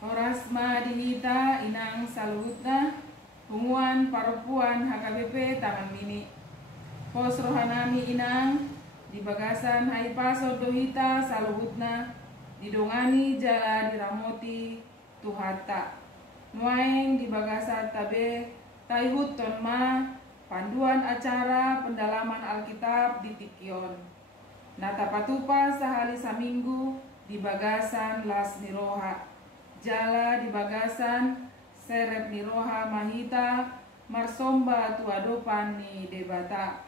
Horasma dihita inang saluhutna humuan parupuan HKBP Taman Mini. Pos rohanami inang di bagasan haipaso dohita saluhutna didongani jala diramoti tuhata. Nuaing di bagasan tabe taihut tonma panduan acara pendalaman Alkitab di Tikion. Natapatupa sehari saminggu di bagasan Las Niroha. Jala di bagasan Serep Niroha Mahita Marsomba tuadopan ni debata.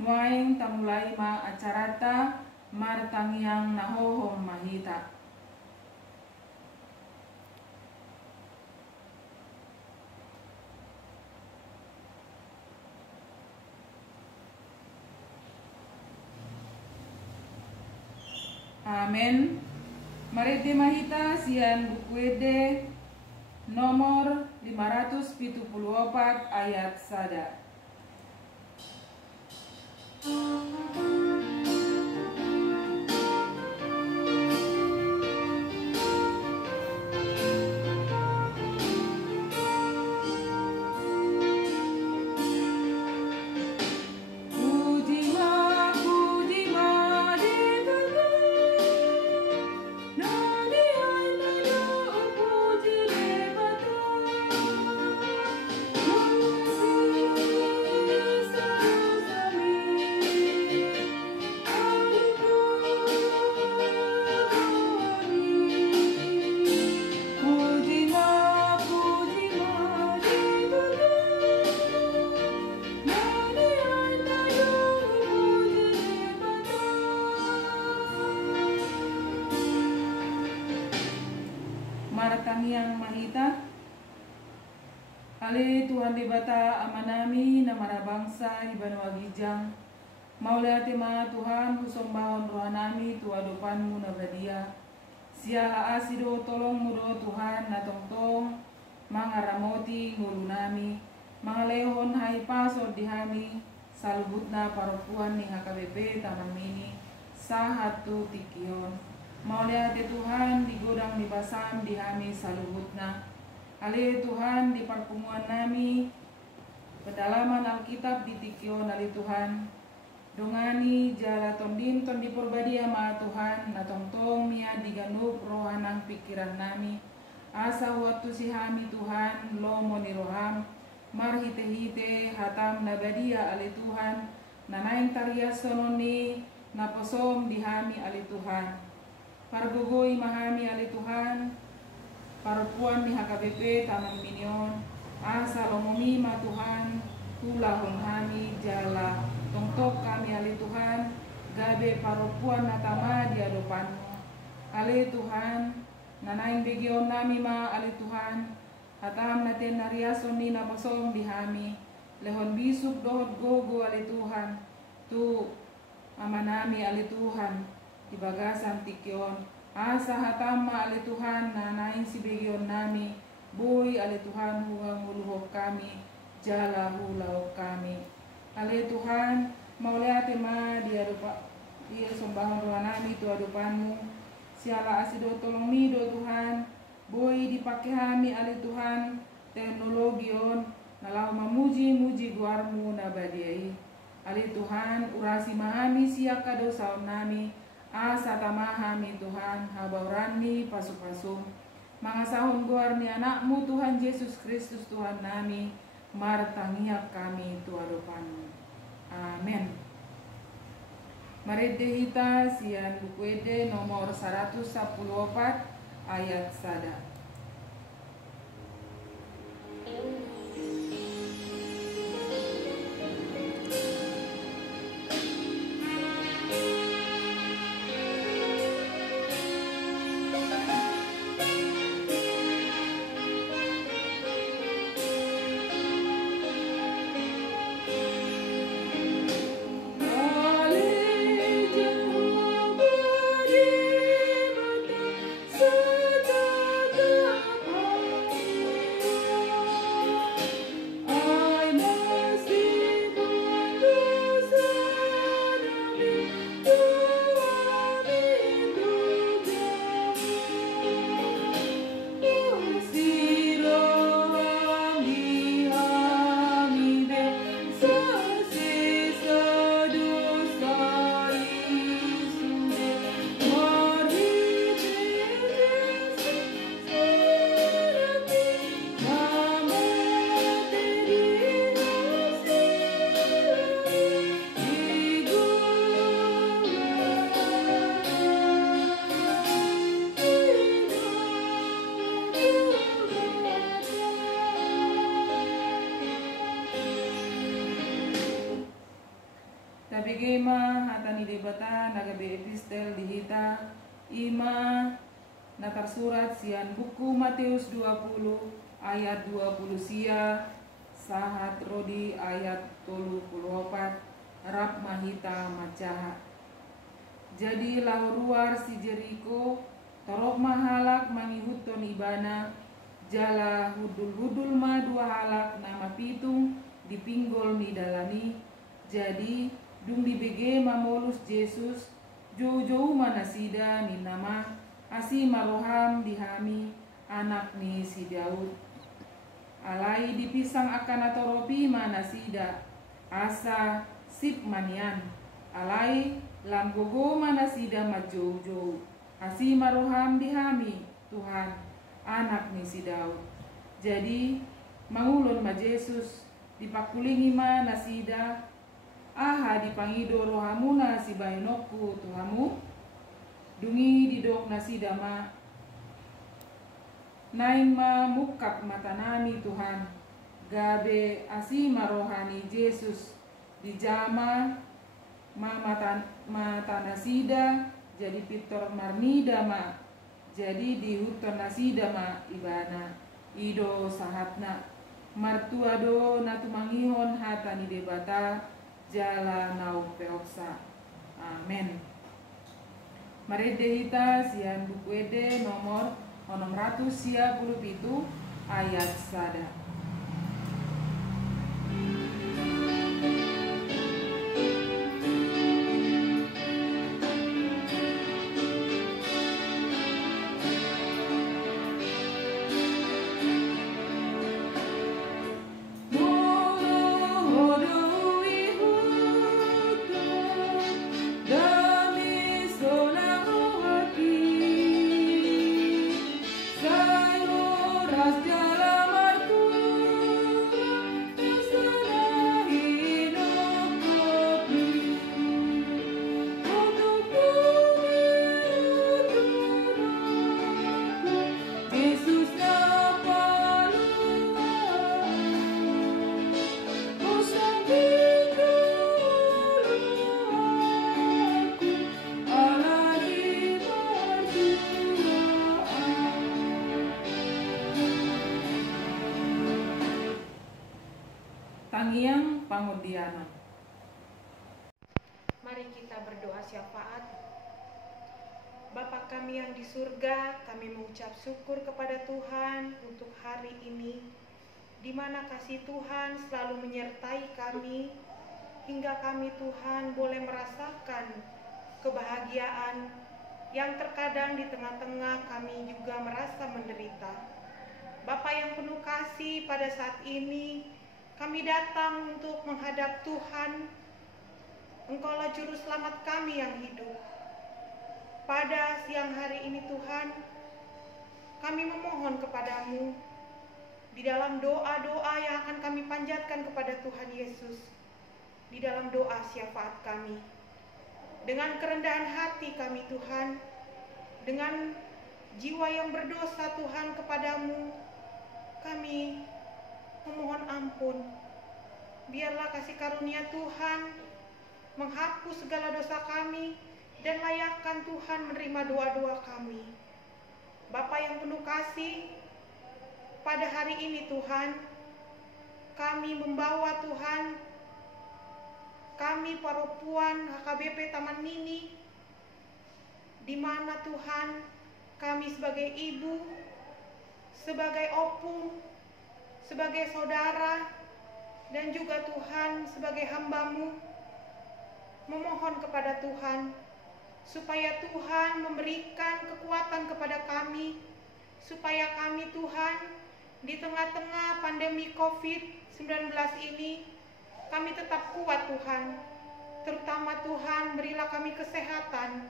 Nuaing tamulai ma acarata martangiang nahohom Mahita. Amen. Marite Mahita sian buku ede nomor 574 ayat sada. Martangiang Mahita. Ale Tuhan debata amanami namara bangsa ibanu agijang. Mauleate ma Tuhan husombahon rohanami tuadopanmu nabadia. Siala asido tolong mudo Tuhan natongtong mangaramoti ngulunami. Mangalehon hai pasor dihami salubutna paropuan ni HKBP Taman Mini sahatu Tikion. Mauleate Tuhan di godang di basam dihami saluhutna. Ale Tuhan di pertemuan nami pedalaman Alkitab di Tikion ali Tuhan. Dongani jala tondin tondi porbadia ma Tuhan natongtong mia diganup rohanang pikiran nami. Asa waktu sihami Tuhan lomo ni roham marhite-hite hatam nabadia ali Tuhan. Nanaing tarias sononi naposom dihami ali Tuhan. Pargugoi mahami ali Tuhan, parupuan ni HKBP Taman Minion, asa lomomi ma Tuhan, tulahon hami jala, tongtok kami ali Tuhan, gabe parupuan natama di adopanmu. Ali Tuhan, nanaing begion nami ma ali Tuhan, hatam naten nariason ni naposom dihami, lehon bisuk dohot gogo ali Tuhan, tu amanami ali Tuhan. Di bagasan Tikion asa hatama ali Tuhan nanaing si begion nami boy ali Tuhan huang uluhok kami jala hulau kami ali Tuhan mauleate ma dia sombahon roha nami tu adupanmu siala asido tolong mido Tuhan boy dipake hami ali Tuhan teknologion nalau mamuji guarmu nabadiai ali Tuhan urasi mahami siaka dosa nami asa tamahami Tuhan habaurani pasu-pasum mangasahun guar ni anakmu Tuhan Yesus Kristus Tuhan nami martangiak kami tuadopanmu. Amin. Maridehita sian buku ede nomor 114 ayat sada. Sejak begema hatani debata naga be epistel dihita ima natar surat sian buku Matius 20 ayat 20 sia sahat rodi ayat 34 rap mahita macaha. Jadi luar si Jeriko torok mahalak mangihuton ibana jala hudul ma dua halak nama pitung dipinggol ni dalani. Jadi dung dibege mamolus Yesus jauh-jauh mana sida ni nama asi maroham dihami anak ni si Daud. Alai dipisang akan atoropi mana sida asa sip manian. Alai lam gogo mana sida majauh-jauh asi maroham dihami Tuhan anak ni si Daud. Jadi mangulun ma Yesus dipakulingi mana sida aha dipangido rohamuna si bainokku Tuhamu dungi didok nasida ma nain ma mukap matanami Tuhan gabe asima rohani Yesus dijama ma mata nasida jadi pitor marnida ma jadi dihuton nasida ma ibana ido sahatna martua do natu mangihon hatani debata jala nau peoksa. Amen. Mari dehita sian buku ede nomor 657 ayat sada. Tangiang Pangundiana. Mari kita berdoa syafaat. Bapa kami yang di surga, kami mengucap syukur kepada Tuhan untuk hari ini, di mana kasih Tuhan selalu menyertai kami, hingga kami Tuhan boleh merasakan kebahagiaan yang terkadang di tengah-tengah kami juga merasa menderita. Bapa yang penuh kasih, pada saat ini kami datang untuk menghadap Tuhan. Engkaulah juru selamat kami yang hidup. Pada siang hari ini Tuhan, kami memohon kepadamu di dalam doa-doa yang akan kami panjatkan kepada Tuhan Yesus, di dalam doa syafaat kami. Dengan kerendahan hati kami Tuhan, dengan jiwa yang berdosa Tuhan kepadamu, kami memohon ampun. Biarlah kasih karunia Tuhan menghapus segala dosa kami dan layakkan Tuhan menerima doa-doa kami. Bapa yang penuh kasih, pada hari ini Tuhan, kami membawa Tuhan, kami para puan HKBP Taman Mini, di mana Tuhan kami sebagai ibu, sebagai opung, sebagai saudara, dan juga Tuhan sebagai hamba-Mu, memohon kepada Tuhan supaya Tuhan memberikan kekuatan kepada kami, supaya kami Tuhan di tengah-tengah pandemi COVID-19 ini kami tetap kuat Tuhan. Terutama Tuhan berilah kami kesehatan,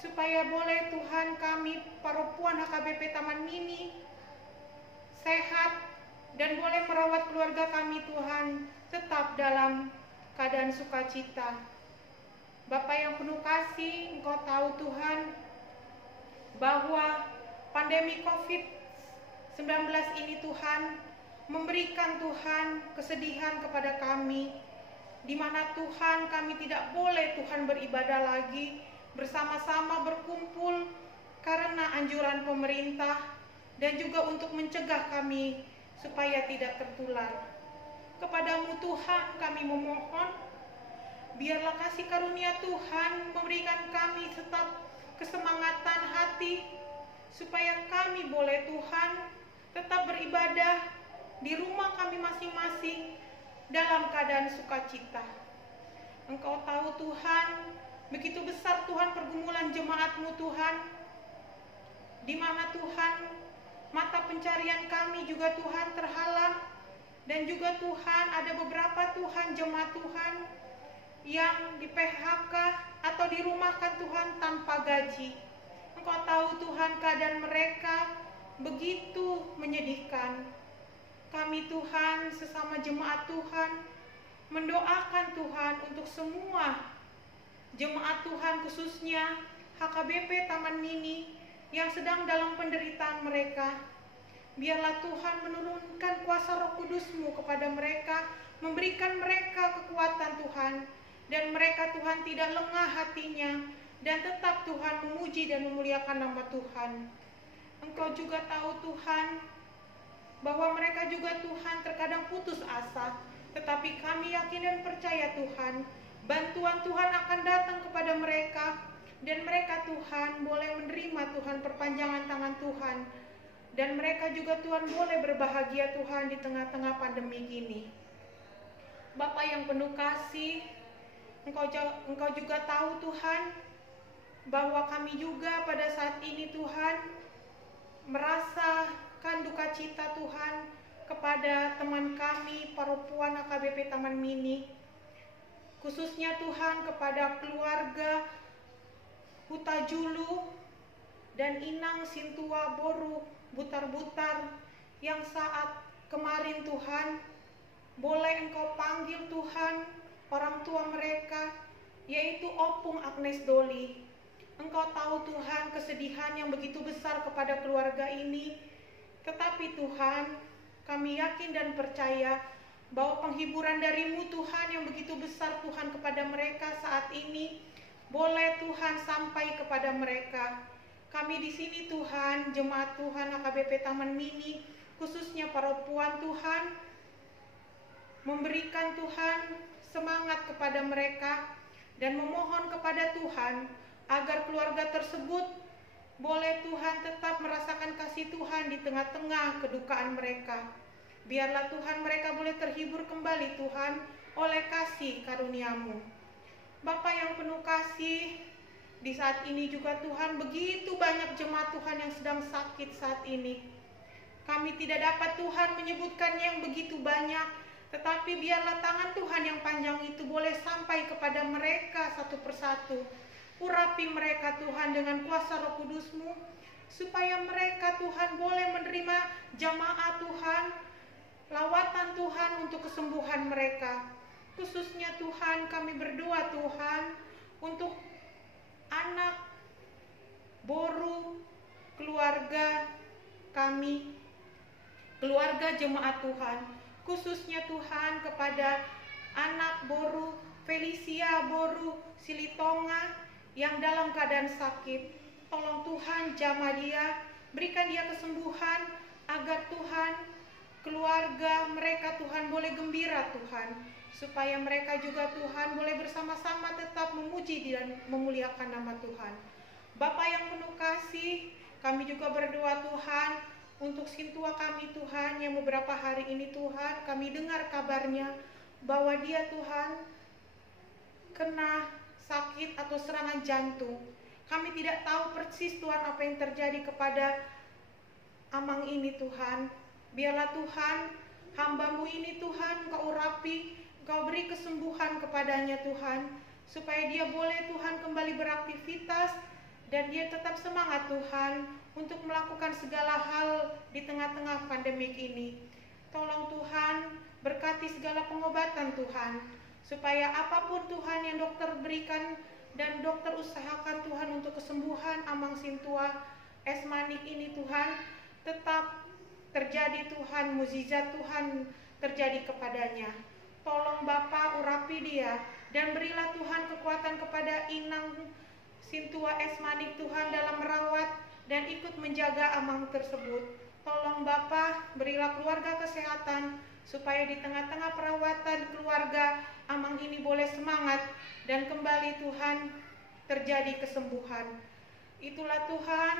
supaya boleh Tuhan kami para puan HKBP Taman Mini sehat dan boleh merawat keluarga kami Tuhan tetap dalam keadaan sukacita. Bapa yang penuh kasih, Engkau tahu Tuhan bahwa pandemi COVID-19 ini Tuhan memberikan Tuhan kesedihan kepada kami, di mana Tuhan kami tidak boleh Tuhan beribadah lagi, bersama-sama berkumpul karena anjuran pemerintah dan juga untuk mencegah kami supaya tidak tertular. Kepadamu Tuhan kami memohon, biarlah kasih karunia Tuhan memberikan kami tetap kesemangatan hati, supaya kami boleh Tuhan tetap beribadah di rumah kami masing-masing dalam keadaan sukacita. Engkau tahu Tuhan, begitu besar Tuhan pergumulan jemaat-Mu Tuhan, di mana Tuhan mata pencarian kami juga Tuhan terhalang, dan juga Tuhan ada beberapa Tuhan jemaat Tuhan yang di PHK atau dirumahkan Tuhan tanpa gaji. Engkau tahu Tuhan keadaan mereka begitu menyedihkan. Kami Tuhan sesama jemaat Tuhan mendoakan Tuhan untuk semua jemaat Tuhan, khususnya HKBP Taman Mini yang sedang dalam penderitaan mereka. Biarlah Tuhan menurunkan kuasa Roh Kudus-Mu kepada mereka, memberikan mereka kekuatan Tuhan, dan mereka Tuhan tidak lengah hatinya, dan tetap Tuhan memuji dan memuliakan nama Tuhan. Engkau juga tahu Tuhan, bahwa mereka juga Tuhan terkadang putus asa, tetapi kami yakin dan percaya Tuhan, bantuan Tuhan akan datang kepada mereka, dan mereka Tuhan boleh menerima Tuhan perpanjangan tangan Tuhan, dan mereka juga Tuhan boleh berbahagia Tuhan di tengah-tengah pandemi ini. Bapa yang penuh kasih, Engkau juga tahu Tuhan, bahwa kami juga pada saat ini Tuhan merasakan duka cita Tuhan kepada teman kami perempuan HKBP Taman Mini, khususnya Tuhan kepada keluarga Huta Julu dan Inang Sintua Boru Butar-Butar yang saat kemarin Tuhan boleh Engkau panggil Tuhan orang tua mereka, yaitu Opung Agnes Doli. Engkau tahu Tuhan kesedihan yang begitu besar kepada keluarga ini, tetapi Tuhan kami yakin dan percaya bahwa penghiburan dari-Mu Tuhan yang begitu besar Tuhan kepada mereka saat ini boleh Tuhan sampai kepada mereka. Kami di sini Tuhan, jemaat Tuhan HKBP Taman Mini, khususnya perempuan Tuhan, memberikan Tuhan semangat kepada mereka dan memohon kepada Tuhan agar keluarga tersebut boleh Tuhan tetap merasakan kasih Tuhan di tengah-tengah kedukaan mereka. Biarlah Tuhan mereka boleh terhibur kembali Tuhan oleh kasih karunia-Mu. Bapa yang penuh kasih, di saat ini juga Tuhan begitu banyak jemaat Tuhan yang sedang sakit saat ini. Kami tidak dapat Tuhan menyebutkannya yang begitu banyak, tetapi biarlah tangan Tuhan yang panjang itu boleh sampai kepada mereka satu persatu. Urapi mereka Tuhan dengan kuasa Roh Kudus-Mu, supaya mereka Tuhan boleh menerima jamaah Tuhan, lawatan Tuhan untuk kesembuhan mereka. Khususnya Tuhan kami berdoa Tuhan untuk anak, boru, keluarga kami, keluarga jemaat Tuhan, khususnya Tuhan kepada anak boru Felicia Boru Silitonga yang dalam keadaan sakit. Tolong Tuhan jamah dia, berikan dia kesembuhan agar Tuhan keluarga mereka Tuhan boleh gembira Tuhan, supaya mereka juga Tuhan boleh bersama-sama tetap memuji dan memuliakan nama Tuhan. Bapa yang penuh kasih, kami juga berdoa Tuhan untuk sintua kami Tuhan yang beberapa hari ini Tuhan kami dengar kabarnya bahwa dia Tuhan kena sakit atau serangan jantung. Kami tidak tahu persis Tuhan apa yang terjadi kepada Amang ini Tuhan. Biarlah Tuhan hamba-Mu ini Tuhan Kau urapi, Kau beri kesembuhan kepadanya Tuhan, supaya dia boleh Tuhan kembali beraktivitas dan dia tetap semangat Tuhan untuk melakukan segala hal di tengah-tengah pandemik ini. Tolong Tuhan berkati segala pengobatan Tuhan, supaya apapun Tuhan yang dokter berikan dan dokter usahakan Tuhan untuk kesembuhan Amang Sintua Esmanik ini Tuhan, tetap terjadi Tuhan, mukjizat Tuhan terjadi kepadanya. Tolong Bapa urapi dia, dan berilah Tuhan kekuatan kepada Inang Sintua Esmanik Tuhan dalam merawat dan ikut menjaga Amang tersebut. Tolong Bapa, berilah keluarga kesehatan, supaya di tengah-tengah perawatan keluarga Amang ini boleh semangat dan kembali Tuhan terjadi kesembuhan. Itulah Tuhan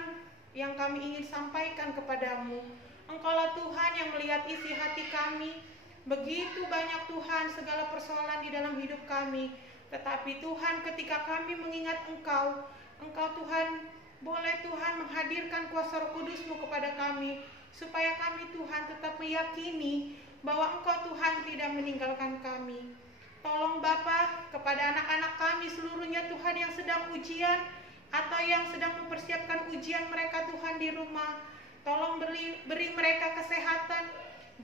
yang kami ingin sampaikan kepadamu. Engkaulah Tuhan yang melihat isi hati kami. Begitu banyak Tuhan segala persoalan di dalam hidup kami. Tetapi Tuhan, ketika kami mengingat Engkau Tuhan, boleh Tuhan menghadirkan kuasa Roh Kudus-Mu kepada kami, supaya kami Tuhan tetap meyakini bahwa Engkau Tuhan tidak meninggalkan kami. Tolong Bapa, kepada anak-anak kami seluruhnya Tuhan yang sedang ujian atau yang sedang mempersiapkan ujian mereka Tuhan di rumah, tolong beri mereka kesehatan,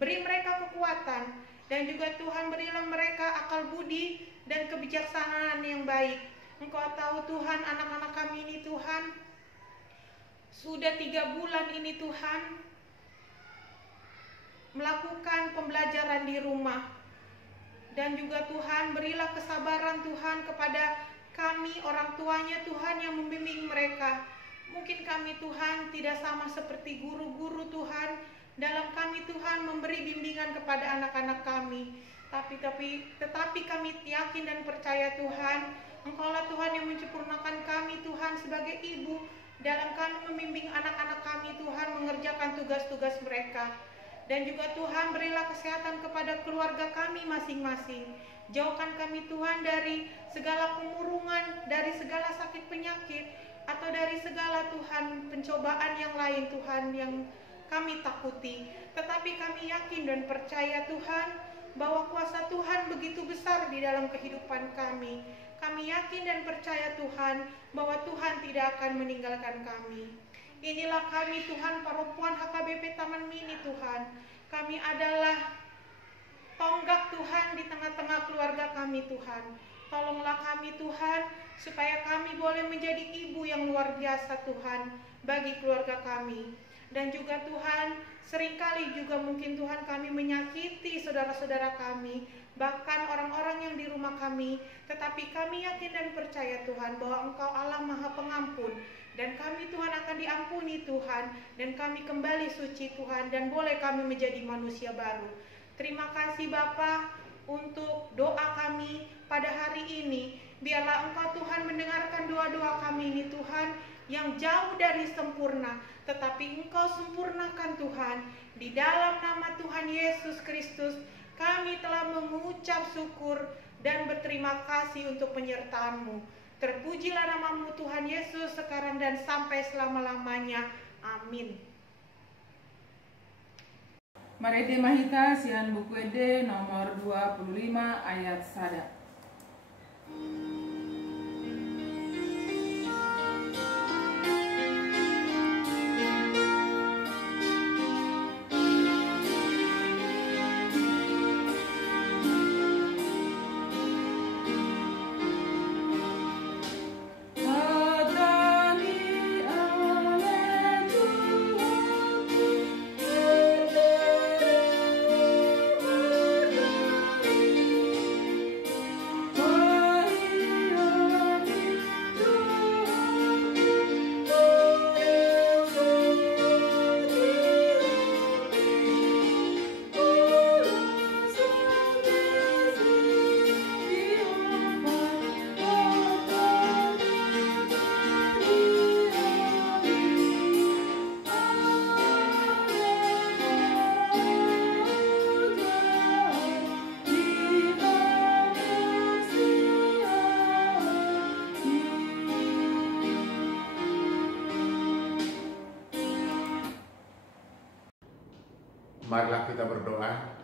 beri mereka kekuatan, dan juga Tuhan berilah mereka akal budi dan kebijaksanaan yang baik. Engkau tahu Tuhan, anak-anak kami ini Tuhan sudah 3 bulan ini Tuhan melakukan pembelajaran di rumah. Dan juga Tuhan berilah kesabaran Tuhan kepada kami orang tuanya Tuhan yang membimbing mereka. Mungkin kami Tuhan tidak sama seperti guru-guru Tuhan dalam kami Tuhan memberi bimbingan kepada anak-anak kami. Tetapi kami yakin dan percaya Tuhan, Engkaulah Tuhan yang menyempurnakan kami Tuhan sebagai ibu dalam kami membimbing anak-anak kami Tuhan mengerjakan tugas-tugas mereka. Dan juga Tuhan berilah kesehatan kepada keluarga kami masing-masing. Jauhkan kami Tuhan dari segala kemurungan, dari segala sakit penyakit, atau dari segala Tuhan pencobaan yang lain Tuhan yang kami takuti. Tetapi kami yakin dan percaya Tuhan bahwa kuasa Tuhan begitu besar di dalam kehidupan kami. Kami yakin dan percaya Tuhan bahwa Tuhan tidak akan meninggalkan kami. Inilah kami Tuhan, perempuan HKBP Taman Mini Tuhan. Kami adalah tonggak Tuhan di tengah-tengah keluarga kami Tuhan. Tolonglah kami Tuhan, supaya kami boleh menjadi ibu yang luar biasa Tuhan bagi keluarga kami. Dan juga Tuhan, seringkali juga mungkin Tuhan kami menyakiti saudara-saudara kami, bahkan orang-orang yang di rumah kami. Tetapi kami yakin dan percaya Tuhan bahwa Engkau Allah Maha Pengampun, dan kami Tuhan akan diampuni Tuhan, dan kami kembali suci Tuhan, dan boleh kami menjadi manusia baru. Terima kasih Bapa untuk doa kami pada hari ini. Biarlah Engkau Tuhan mendengarkan doa-doa kami ini Tuhan, yang jauh dari sempurna, tetapi Engkau sempurnakan Tuhan. Di dalam nama Tuhan Yesus Kristus, kami telah mengucap syukur dan berterima kasih untuk penyertaan-Mu. Terpujilah nama-Mu Tuhan Yesus sekarang dan sampai selama-lamanya. Amin. Marete Mahita Sian Buku Ede nomor 25 ayat 1. Marilah kita berdoa.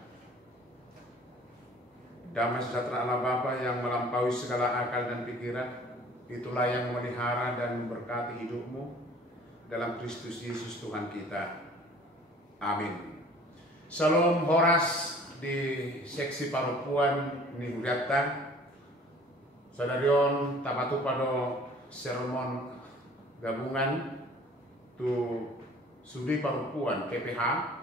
Damai sejahtera Allah Bapa yang melampaui segala akal dan pikiran, itulah yang memelihara dan memberkati hidupmu dalam Kristus Yesus Tuhan kita. Amin. Salam Horas di seksi Paropuan Nihuriata. Sadarion tamatu pada seremon gabungan tu Sudi Paropuan PPH.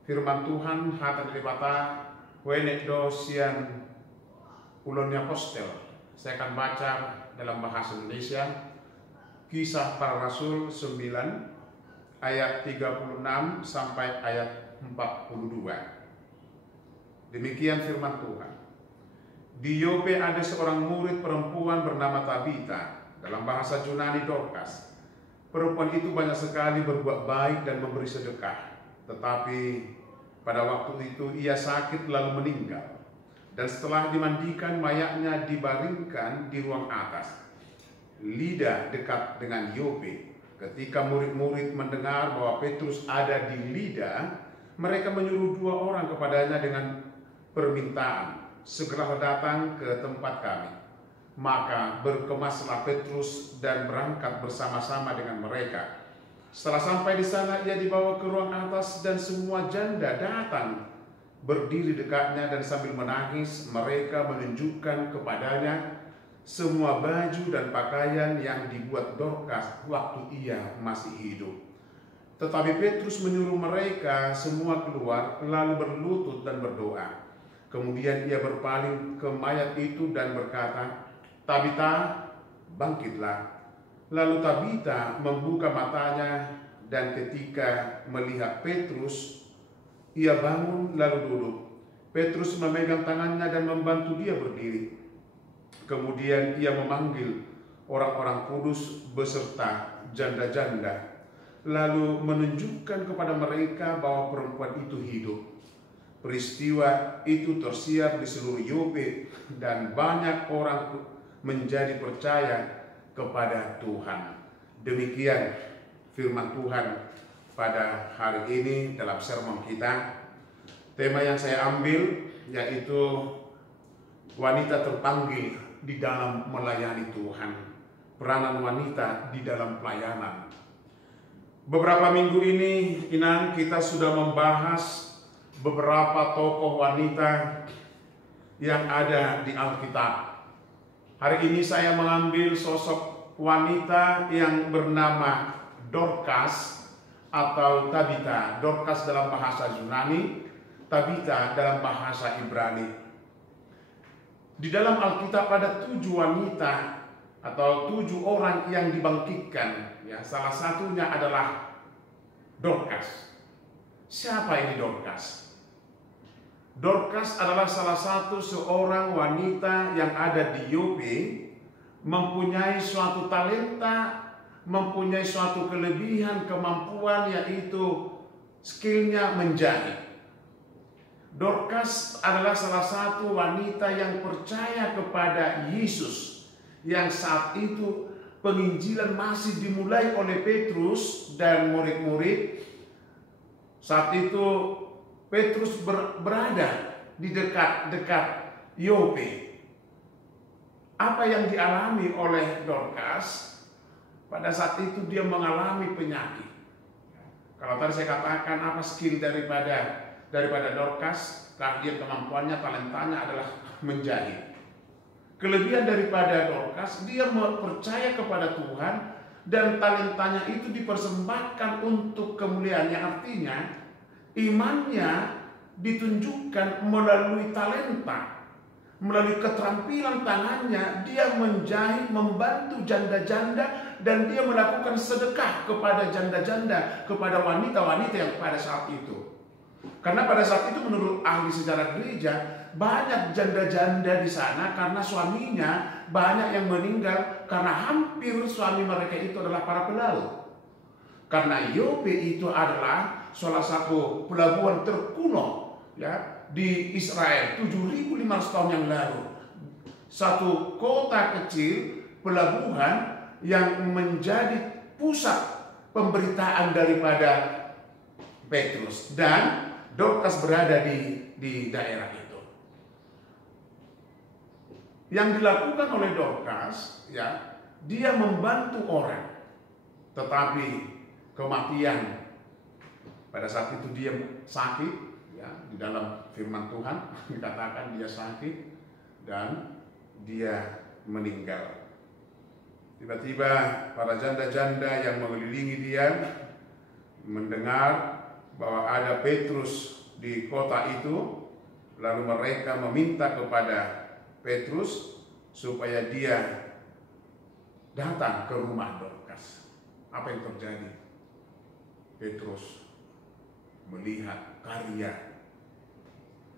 Firman Tuhan hata dari bata Wenek dosian ulon apostel. Saya akan baca dalam bahasa Indonesia Kisah Para Rasul 9 ayat 36 sampai ayat 42. Demikian firman Tuhan. Di Yope ada seorang murid perempuan bernama Tabita, dalam bahasa Yunani Dorcas. Perempuan itu banyak sekali berbuat baik dan memberi sedekah. Tetapi pada waktu itu ia sakit lalu meninggal. Dan setelah dimandikan, mayatnya dibaringkan di ruang atas, Lida dekat dengan Yope. Ketika murid-murid mendengar bahwa Petrus ada di Lida, mereka menyuruh 2 orang kepadanya dengan permintaan, segera datang ke tempat kami. Maka berkemaslah Petrus dan berangkat bersama-sama dengan mereka. Setelah sampai di sana, ia dibawa ke ruang atas dan semua janda datang berdiri dekatnya, dan sambil menangis mereka menunjukkan kepadanya semua baju dan pakaian yang dibuat Dorcas waktu ia masih hidup. Tetapi Petrus menyuruh mereka semua keluar lalu berlutut dan berdoa. Kemudian ia berpaling ke mayat itu dan berkata, "Tabita, bangkitlah." Lalu Tabita membuka matanya, dan ketika melihat Petrus, ia bangun lalu duduk. Petrus memegang tangannya dan membantu dia berdiri. Kemudian ia memanggil orang-orang kudus beserta janda-janda, lalu menunjukkan kepada mereka bahwa perempuan itu hidup. Peristiwa itu tersiar di seluruh Yope, dan banyak orang menjadi percaya kepada Tuhan. Demikian firman Tuhan pada hari ini dalam sermon kita. Tema yang saya ambil yaitu wanita terpanggil di dalam melayani Tuhan. Peranan wanita di dalam pelayanan. Beberapa minggu ini Inang, kita sudah membahas beberapa tokoh wanita yang ada di Alkitab. Hari ini saya mengambil sosok wanita yang bernama Dorcas atau Tabita. Dorcas dalam bahasa Yunani, Tabita dalam bahasa Ibrani. Di dalam Alkitab ada 7 wanita atau 7 orang yang dibangkitkan. Ya, salah satunya adalah Dorcas. Siapa ini Dorcas? Dorcas adalah salah satu seorang wanita yang ada di Yope, mempunyai suatu talenta, mempunyai suatu kelebihan, kemampuan, yaitu skillnya menjahit. Dorcas adalah salah satu wanita yang percaya kepada Yesus, yang saat itu penginjilan masih dimulai oleh Petrus dan murid-murid. Saat itu Petrus berada di dekat Yope. Apa yang dialami oleh Dorcas? Pada saat itu dia mengalami penyakit. Kalau tadi saya katakan apa skill daripada Dorcas, keahlian kemampuannya, talentanya adalah menjahit. Kelebihan daripada Dorcas, dia percaya kepada Tuhan dan talentanya itu dipersembahkan untuk kemuliaan, yang artinya imannya ditunjukkan melalui talenta, melalui keterampilan tangannya. Dia menjahit, membantu janda-janda, dan dia melakukan sedekah kepada janda-janda, kepada wanita-wanita yang pada saat itu. Karena pada saat itu menurut ahli sejarah gereja, banyak janda-janda di sana karena suaminya banyak yang meninggal, karena hampir suami mereka itu adalah para pelaut. Karena Yope itu adalah salah satu pelabuhan terkuno ya di Israel 7.500 tahun yang lalu. Satu kota kecil, pelabuhan yang menjadi pusat pemberitaan daripada Petrus, dan Dorcas berada di daerah itu. Yang dilakukan oleh Dorcas, ya, dia membantu orang, tetapi kematian. Pada saat itu dia sakit, ya, di dalam firman Tuhan dikatakan dia sakit dan dia meninggal. Tiba-tiba para janda-janda yang mengelilingi dia mendengar bahwa ada Petrus di kota itu, Lalu mereka meminta kepada Petrus supaya dia datang ke rumah Dorcas. Apa yang terjadi? Petrus melihat karya,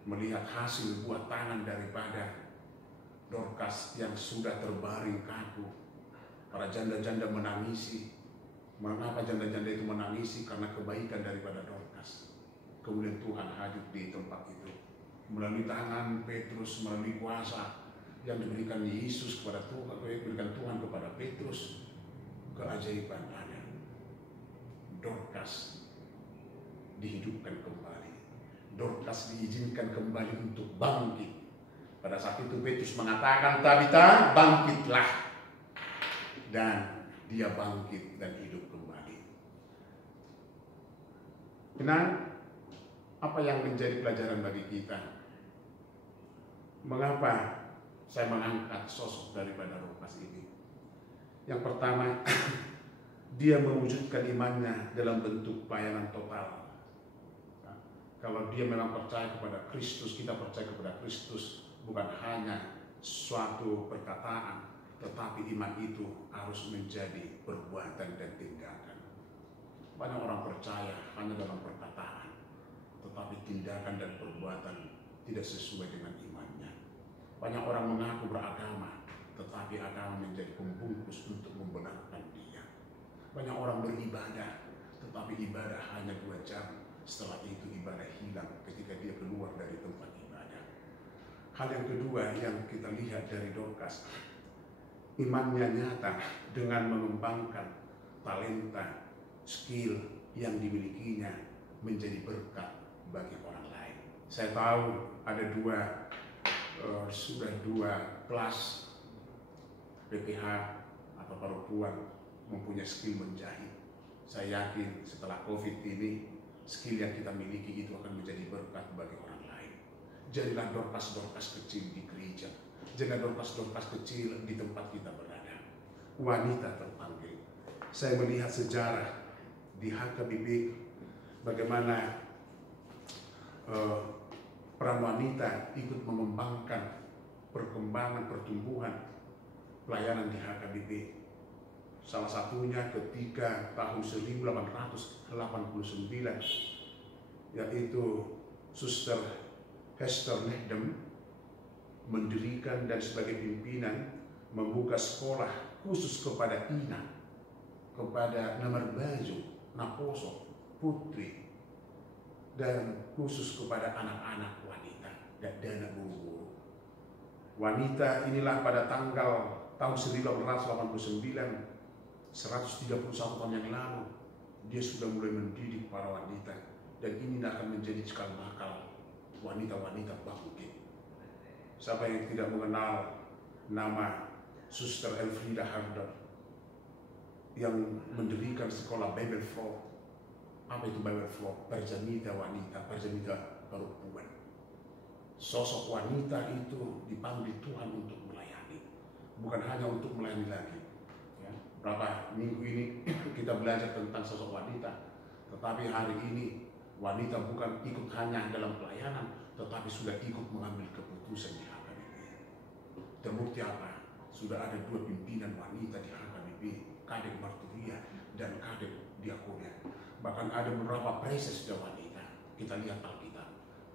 melihat hasil buat tangan daripada Dorcas yang sudah terbaring kaku. Para janda-janda menangisi. Mengapa janda-janda itu menangisi? Karena kebaikan daripada Dorcas. Kemudian Tuhan hadir di tempat itu melalui tangan Petrus, melalui kuasa yang diberikan Yesus kepada Tuhan, diberikan Tuhan kepada Petrus. Keajaiban ada. Dorcas dihidupkan kembali. Dorcas diizinkan kembali untuk bangkit. Pada saat itu Petrus mengatakan, Tabita, bangkitlah. Dan dia bangkit dan hidup kembali. Kenal apa yang menjadi pelajaran bagi kita? Mengapa saya mengangkat sosok daripada Dorcas ini? Yang pertama, dia mewujudkan imannya dalam bentuk pelayanan total. Nah, kalau dia memang percaya kepada Kristus, kita percaya kepada Kristus, bukan hanya suatu perkataan, tetapi iman itu harus menjadi perbuatan dan tindakan. Banyak orang percaya hanya dalam perkataan, tetapi tindakan dan perbuatan tidak sesuai dengan imannya. Banyak orang mengaku beragama, tetapi agama menjadi pembungkus untuk membenarkan dia. Banyak orang beribadah, tetapi ibadah hanya 2 jam. Setelah itu ibadah hilang ketika dia keluar dari tempat ibadah. Hal yang kedua yang kita lihat dari Dorcas, imannya nyata dengan mengembangkan talenta, skill yang dimilikinya menjadi berkat bagi orang lain. Saya tahu ada sudah dua kelas PPH atau perempuan mempunyai skill menjahit. Saya yakin setelah COVID ini, skill yang kita miliki itu akan menjadi berkat bagi orang lain. Jadilah Dorcas kecil di gereja. Jadilah Dorcas kecil di tempat kita berada. Wanita terpanggil. Saya melihat sejarah di HKBP bagaimana peran wanita ikut mengembangkan perkembangan pertumbuhan pelayanan di HKBP. Salah satunya ketika tahun 1889, yaitu Suster Hester Needham mendirikan dan sebagai pimpinan membuka sekolah khusus kepada Ina, kepada Namarbajo, Naposo, Putri, dan khusus kepada anak-anak wanita dan anak guru-guru. Wanita inilah pada tahun 1989, 131 tahun yang lalu, dia sudah mulai mendidik para wanita, dan ini akan menjadi cikal bakal wanita-wanita bangkit. Siapa yang tidak mengenal nama Suster Elfrida Harder yang mendirikan sekolah Bible Flow? Apa itu Bible Flow? Perjamita wanita, perjamita perempuan. Sosok wanita itu dipanggil Tuhan untuk melayani, bukan hanya untuk melayani lagi. Berapa minggu ini kita belajar tentang sosok wanita, tetapi hari ini wanita bukan ikut hanya dalam pelayanan, tetapi sudah ikut mengambil keputusan di HKBP. Terbukti apa? Sudah ada 2 pimpinan wanita di HKBP, Kadek Marturia dan Kadek Diakonia. Bahkan ada beberapa presesda wanita. Kita lihat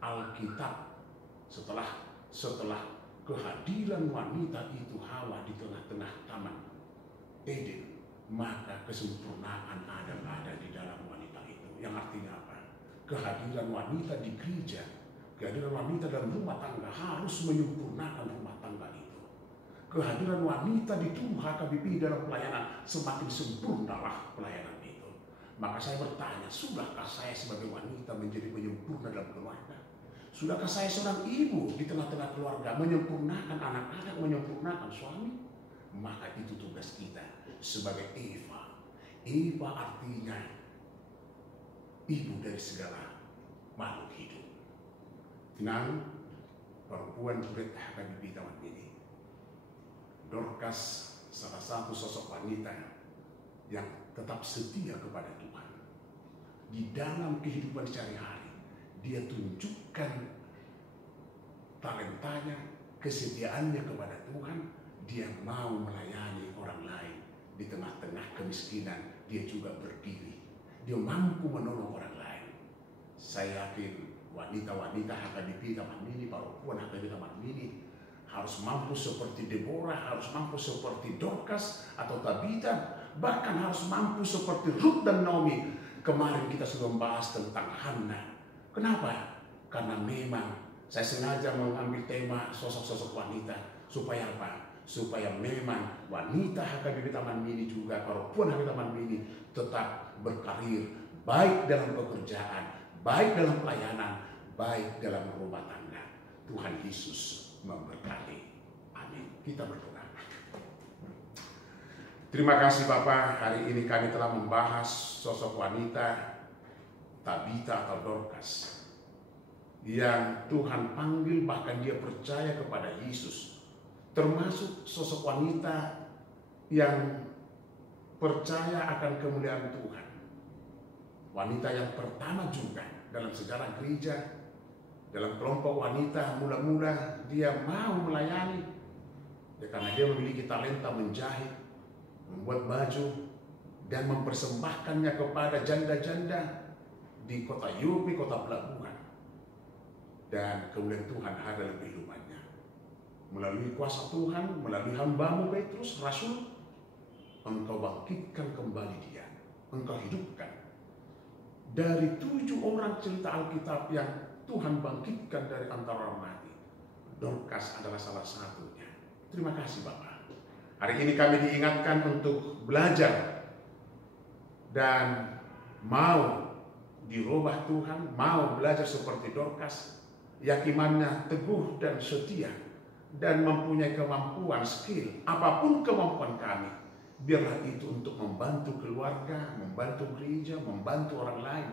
Alkitab setelah kehadiran wanita itu Hawa di tengah-tengah taman Eden, maka kesempurnaan ada di dalam wanita itu. Yang artinya apa? Kehadiran wanita di gereja, kehadiran wanita dalam rumah tangga harus menyempurnakan rumah tangga itu. Kehadiran wanita di tubuh HKBP dalam pelayanan, semakin sempurnalah pelayanan itu. Maka saya bertanya, sudahkah saya sebagai wanita menjadi penyempurna dalam keluarga? Sudahkah saya seorang ibu di tengah-tengah keluarga menyempurnakan anak-anak, menyempurnakan suami? Maka itu tugas kita sebagai Eva. Eva artinya ibu dari segala makhluk hidup. Kenal perempuan murid HKBP tahun ini, Dorcas salah satu sosok wanita yang tetap setia kepada Tuhan. Di dalam kehidupan sehari-hari, dia tunjukkan talentanya, kesetiaannya kepada Tuhan, dia mau melayani orang lain. Di tengah-tengah kemiskinan, dia juga berdiri. Dia mampu menolong orang lain. Saya yakin wanita-wanita HKBP Taman Mini, perempuan HKBP Taman Mini harus mampu seperti Deborah, harus mampu seperti Dorcas atau Tabita, bahkan harus mampu seperti Ruth dan Naomi. Kemarin kita sudah membahas tentang Hannah. Kenapa? Karena memang saya sengaja mengambil tema sosok-sosok wanita. Supaya apa? Supaya memang wanita HKBP Taman Mini juga, perempuan HKBP Taman Mini tetap berkarir, baik dalam pekerjaan, baik dalam pelayanan, baik dalam rumah tangga. Tuhan Yesus memberkati. Amin. Kita berdoa. Terima kasih Bapak, hari ini kami telah membahas sosok wanita Tabita atau Dorcas yang Tuhan panggil, bahkan dia percaya kepada Yesus. Termasuk sosok wanita yang percaya akan kemuliaan Tuhan. Wanita yang pertama juga dalam sejarah gereja, dalam kelompok wanita mula-mula dia mau melayani. Ya, karena dia memiliki talenta menjahit, membuat baju, dan mempersembahkannya kepada janda-janda di kota Yope, kota pelabuhan. Dan kemudian Tuhan ada dalam kehidupannya. Melalui kuasa Tuhan, melalui hamba-Mu Petrus, Rasul, Engkau bangkitkan kembali dia. Engkau hidupkan. Dari 7 orang cerita Alkitab yang Tuhan bangkitkan dari antara orang mati, Dorcas adalah salah satunya. Terima kasih Bapak. Hari ini kami diingatkan untuk belajar dan mau dirubah Tuhan, mau belajar seperti Dorcas yang imannya teguh dan setia dan mempunyai kemampuan, skill, apapun kemampuan kami, biarlah itu untuk membantu keluarga, membantu gereja, membantu orang lain,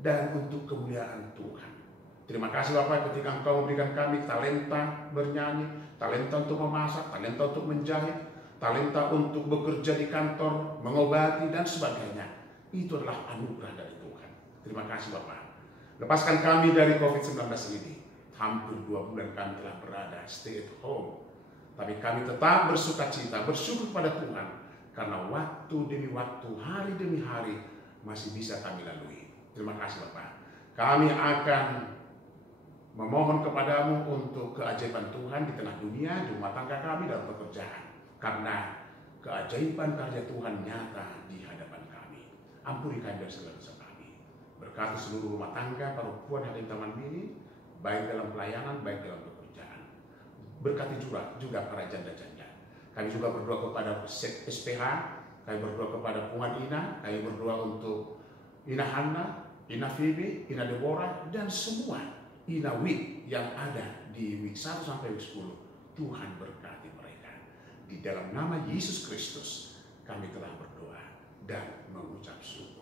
dan untuk kemuliaan Tuhan. Terima kasih Bapak ketika Engkau memberikan kami talenta bernyanyi, talenta untuk memasak, talenta untuk menjahit, talenta untuk bekerja di kantor, mengobati dan sebagainya. Itu adalah anugerah dari Tuhan. Terima kasih Bapak. Lepaskan kami dari COVID-19 ini. Hampir 2 bulan kami telah berada stay at home. Tapi kami tetap bersukacita, bersyukur pada Tuhan. Karena waktu demi waktu, hari demi hari masih bisa kami lalui. Terima kasih Bapak. Kami akan memohon kepadamu untuk keajaiban Tuhan di tengah dunia, di rumah tangga kami, dalam pekerjaan. Karena keajaiban karya Tuhan nyata di hadapan kami. Ampuni kami dari segala dosa kami. Berkati seluruh rumah tangga, perempuan HKBP Taman Mini, baik dalam pelayanan, baik dalam pekerjaan. Berkati juga para janda-janda. Kami juga berdoa kepada SPH, kami berdoa kepada Puan Ina, kami berdoa untuk Ina Hanna, Ina Phoebe, Ina Deborah, dan semua Ina Wik yang ada di Wik 1 sampai Wik 10. Tuhan berkati mereka. Di dalam nama Yesus Kristus kami telah berdoa dan mengucap syukur.